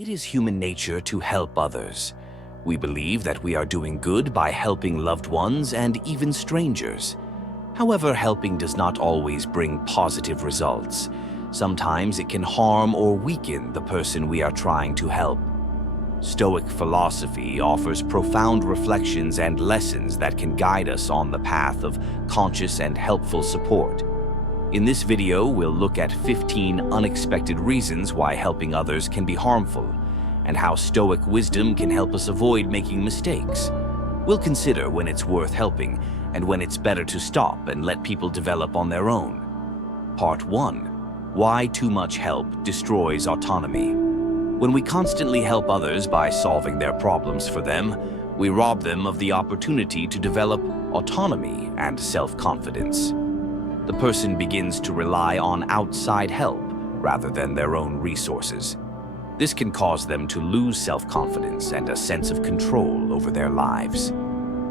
It is human nature to help others. We believe that we are doing good by helping loved ones and even strangers. However, helping does not always bring positive results. Sometimes it can harm or weaken the person we are trying to help. Stoic philosophy offers profound reflections and lessons that can guide us on the path of conscious and helpful support. In this video, we'll look at 15 unexpected reasons why helping others can be harmful, and how Stoic wisdom can help us avoid making mistakes. We'll consider when it's worth helping and when it's better to stop and let people develop on their own. Part 1. Why too much help destroys autonomy. When we constantly help others by solving their problems for them, we rob them of the opportunity to develop autonomy and self-confidence. The person begins to rely on outside help rather than their own resources. This can cause them to lose self-confidence and a sense of control over their lives.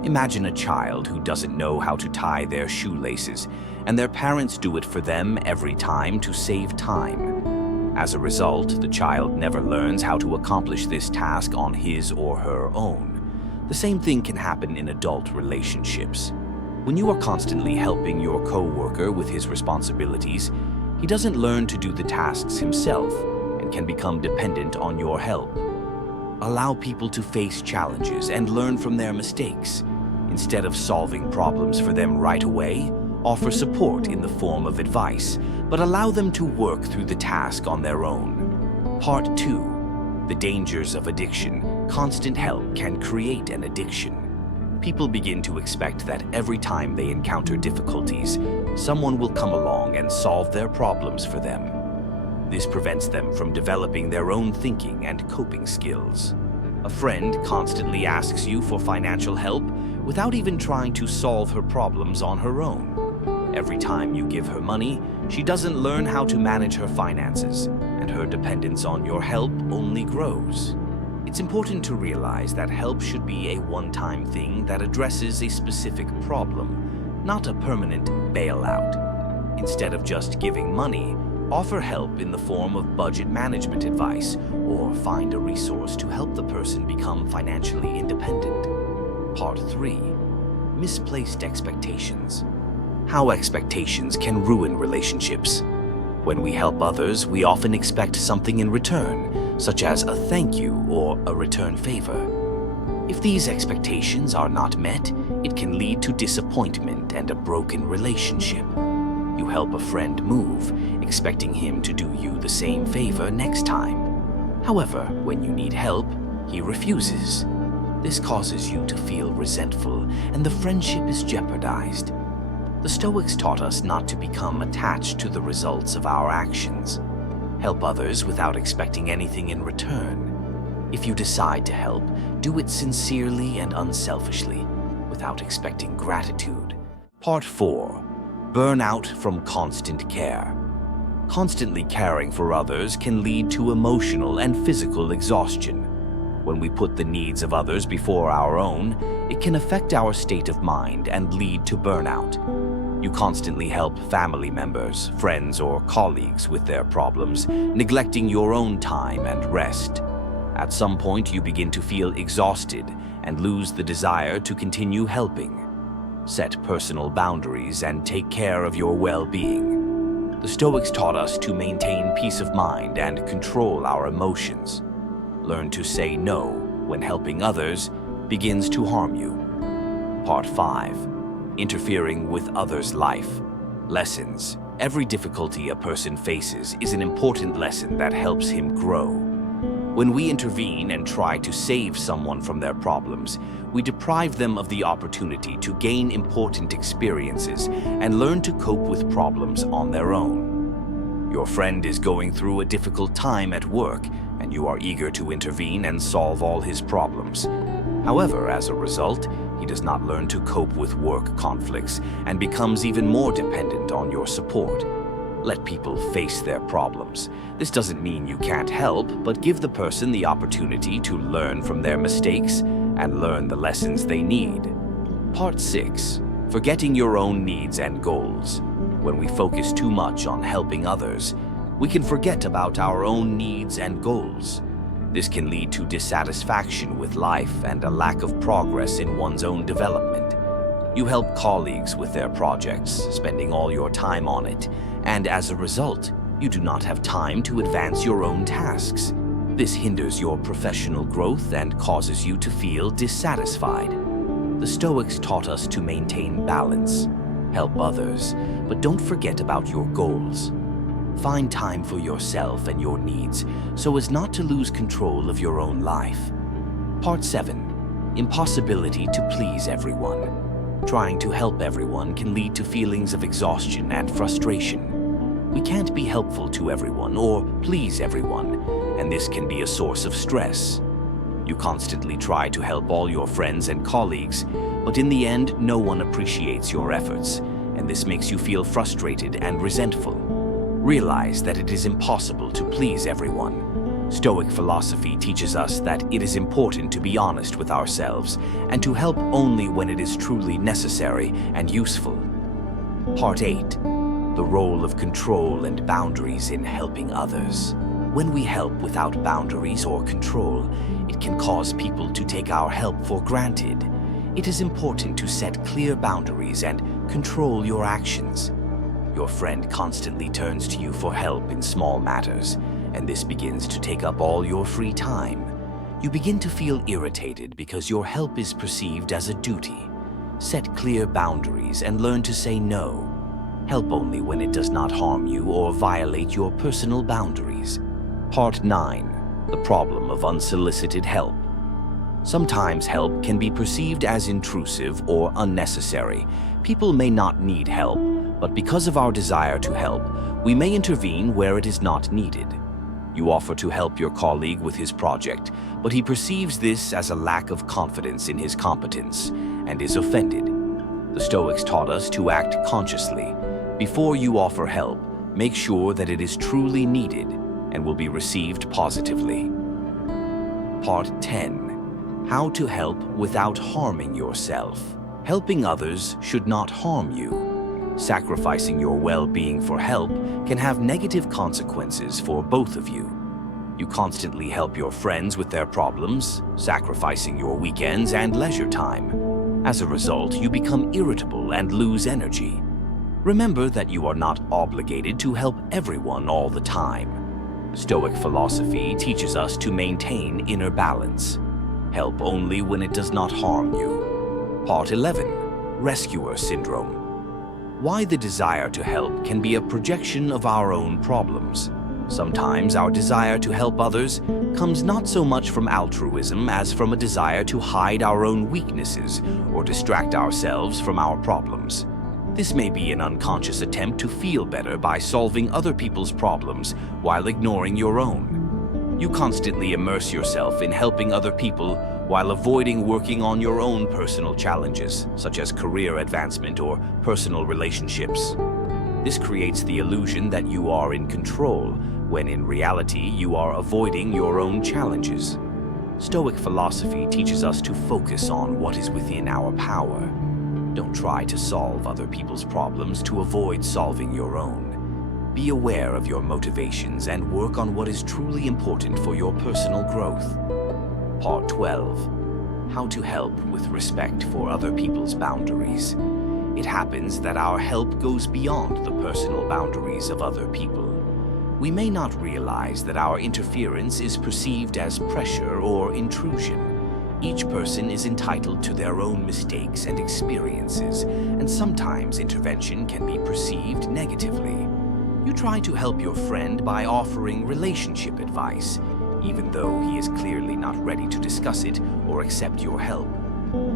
Imagine a child who doesn't know how to tie their shoelaces, and their parents do it for them every time to save time. As a result, the child never learns how to accomplish this task on his or her own. The same thing can happen in adult relationships. When you are constantly helping your co-worker with his responsibilities, he doesn't learn to do the tasks himself and can become dependent on your help. Allow people to face challenges and learn from their mistakes. Instead of solving problems for them right away, offer support in the form of advice, but allow them to work through the task on their own. Part 2. The dangers of addiction. Constant help can create an addiction. People begin to expect that every time they encounter difficulties, someone will come along and solve their problems for them. This prevents them from developing their own thinking and coping skills. A friend constantly asks you for financial help without even trying to solve her problems on her own. Every time you give her money, she doesn't learn how to manage her finances, and her dependence on your help only grows. It's important to realize that help should be a one-time thing that addresses a specific problem, not a permanent bailout. Instead of just giving money, offer help in the form of budget management advice, or find a resource to help the person become financially independent. Part 3. Misplaced expectations. How expectations can ruin relationships. When we help others, we often expect something in return, such as a thank you or a return favor. If these expectations are not met, it can lead to disappointment and a broken relationship. You help a friend move, expecting him to do you the same favor next time. However, when you need help, he refuses. This causes you to feel resentful, and the friendship is jeopardized. The Stoics taught us not to become attached to the results of our actions. Help others without expecting anything in return. If you decide to help, do it sincerely and unselfishly, without expecting gratitude. Part 4. Burnout from constant care. Constantly caring for others can lead to emotional and physical exhaustion. When we put the needs of others before our own, it can affect our state of mind and lead to burnout. You constantly help family members, friends, or colleagues with their problems, neglecting your own time and rest. At some point, you begin to feel exhausted and lose the desire to continue helping. Set personal boundaries and take care of your well-being. The Stoics taught us to maintain peace of mind and control our emotions. Learn to say no when helping others begins to harm you. Part 5. Interfering with others' life. Lessons. Every difficulty a person faces is an important lesson that helps him grow. When we intervene and try to save someone from their problems, we deprive them of the opportunity to gain important experiences and learn to cope with problems on their own. Your friend is going through a difficult time at work, and you are eager to intervene and solve all his problems. However, as a result, he does not learn to cope with work conflicts and becomes even more dependent on your support. Let people face their problems. This doesn't mean you can't help, but give the person the opportunity to learn from their mistakes and learn the lessons they need. Part 6. Forgetting your own needs and goals. When we focus too much on helping others, we can forget about our own needs and goals. This can lead to dissatisfaction with life and a lack of progress in one's own development. You help colleagues with their projects, spending all your time on it, and as a result, you do not have time to advance your own tasks. This hinders your professional growth and causes you to feel dissatisfied. The Stoics taught us to maintain balance, help others, but don't forget about your goals. Find time for yourself and your needs so as not to lose control of your own life. Part 7. Impossibility to please everyone. Trying to help everyone can lead to feelings of exhaustion and frustration. We can't be helpful to everyone or please everyone, and this can be a source of stress. You constantly try to help all your friends and colleagues, but in the end, no one appreciates your efforts, and this makes you feel frustrated and resentful. Realize that it is impossible to please everyone. Stoic philosophy teaches us that it is important to be honest with ourselves and to help only when it is truly necessary and useful. Part 8. The role of control and boundaries in helping others. When we help without boundaries or control, it can cause people to take our help for granted. It is important to set clear boundaries and control your actions. Your friend constantly turns to you for help in small matters, and this begins to take up all your free time. You begin to feel irritated because your help is perceived as a duty. Set clear boundaries and learn to say no. Help only when it does not harm you or violate your personal boundaries. Part 9. The problem of unsolicited help. Sometimes help can be perceived as intrusive or unnecessary. People may not need help, but because of our desire to help, we may intervene where it is not needed. You offer to help your colleague with his project, but he perceives this as a lack of confidence in his competence and is offended. The Stoics taught us to act consciously. Before you offer help, make sure that it is truly needed and will be received positively. Part 10. How to help without harming yourself. Helping others should not harm you. Sacrificing your well-being for help can have negative consequences for both of you. You constantly help your friends with their problems, sacrificing your weekends and leisure time. As a result, you become irritable and lose energy. Remember that you are not obligated to help everyone all the time. Stoic philosophy teaches us to maintain inner balance. Help only when it does not harm you. Part 11. Rescuer Syndrome. Why the desire to help can be a projection of our own problems. Sometimes our desire to help others comes not so much from altruism as from a desire to hide our own weaknesses or distract ourselves from our problems. This may be an unconscious attempt to feel better by solving other people's problems while ignoring your own. You constantly immerse yourself in helping other people while avoiding working on your own personal challenges, such as career advancement or personal relationships. This creates the illusion that you are in control, when in reality you are avoiding your own challenges. Stoic philosophy teaches us to focus on what is within our power. Don't try to solve other people's problems to avoid solving your own. Be aware of your motivations and work on what is truly important for your personal growth. Part 12. How to help with respect for other people's boundaries. It happens that our help goes beyond the personal boundaries of other people. We may not realize that our interference is perceived as pressure or intrusion. Each person is entitled to their own mistakes and experiences, and sometimes intervention can be perceived negatively. You try to help your friend by offering relationship advice, even though he is clearly not ready to discuss it or accept your help.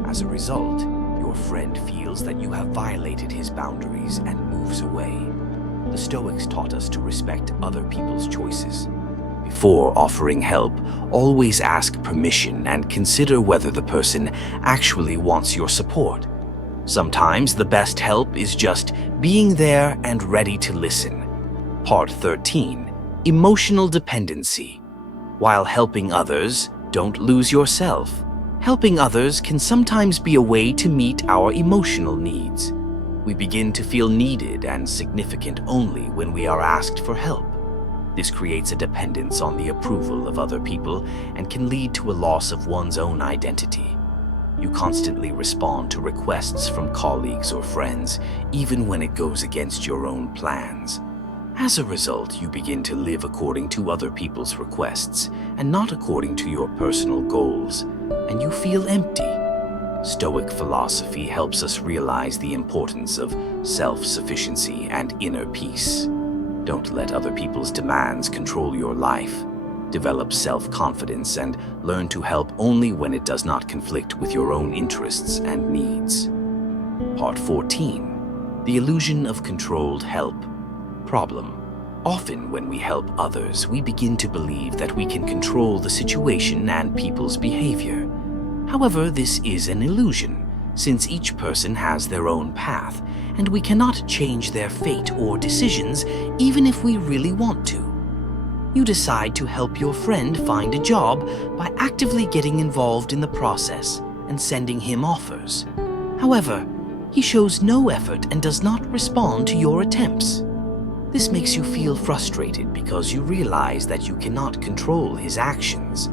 As a result, your friend feels that you have violated his boundaries and moves away. The Stoics taught us to respect other people's choices. Before offering help, always ask permission and consider whether the person actually wants your support. Sometimes the best help is just being there and ready to listen. Part 13. Emotional dependency. While helping others, don't lose yourself. Helping others can sometimes be a way to meet our emotional needs. We begin to feel needed and significant only when we are asked for help. This creates a dependence on the approval of other people and can lead to a loss of one's own identity. You constantly respond to requests from colleagues or friends, even when it goes against your own plans. As a result, you begin to live according to other people's requests and not according to your personal goals, and you feel empty. Stoic philosophy helps us realize the importance of self-sufficiency and inner peace. Don't let other people's demands control your life. Develop self-confidence and learn to help only when it does not conflict with your own interests and needs. Part 14. The illusion of controlled help. Problem. Often when we help others, we begin to believe that we can control the situation and people's behavior. However, this is an illusion, since each person has their own path, and we cannot change their fate or decisions even if we really want to. You decide to help your friend find a job by actively getting involved in the process and sending him offers. However, he shows no effort and does not respond to your attempts. This makes you feel frustrated because you realize that you cannot control his actions.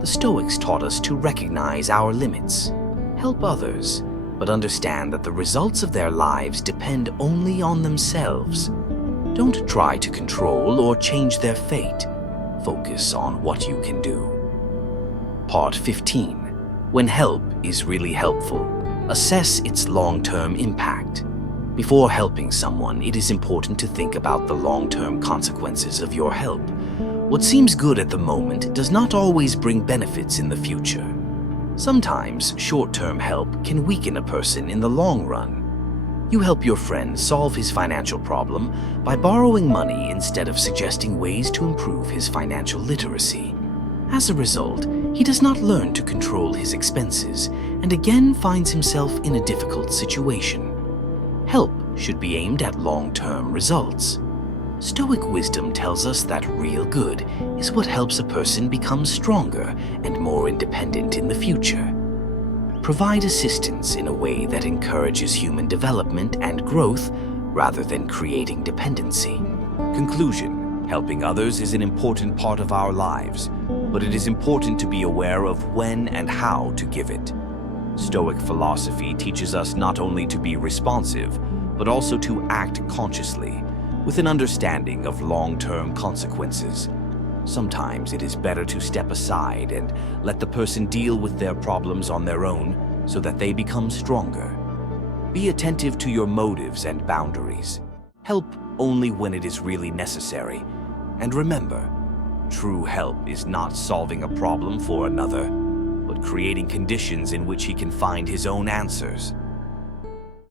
The Stoics taught us to recognize our limits, help others, but understand that the results of their lives depend only on themselves. Don't try to control or change their fate. Focus on what you can do. Part 15. When help is really helpful, assess its long-term impact. Before helping someone, it is important to think about the long-term consequences of your help. What seems good at the moment does not always bring benefits in the future. Sometimes short-term help can weaken a person in the long run. You help your friend solve his financial problem by borrowing money instead of suggesting ways to improve his financial literacy. As a result, he does not learn to control his expenses and again finds himself in a difficult situation. Help should be aimed at long-term results. Stoic wisdom tells us that real good is what helps a person become stronger and more independent in the future. Provide assistance in a way that encourages human development and growth rather than creating dependency. Conclusion: helping others is an important part of our lives, but it is important to be aware of when and how to give it. Stoic philosophy teaches us not only to be responsive, but also to act consciously, with an understanding of long-term consequences. Sometimes it is better to step aside and let the person deal with their problems on their own so that they become stronger. Be attentive to your motives and boundaries. Help only when it is really necessary. And remember, true help is not solving a problem for another, but creating conditions in which he can find his own answers.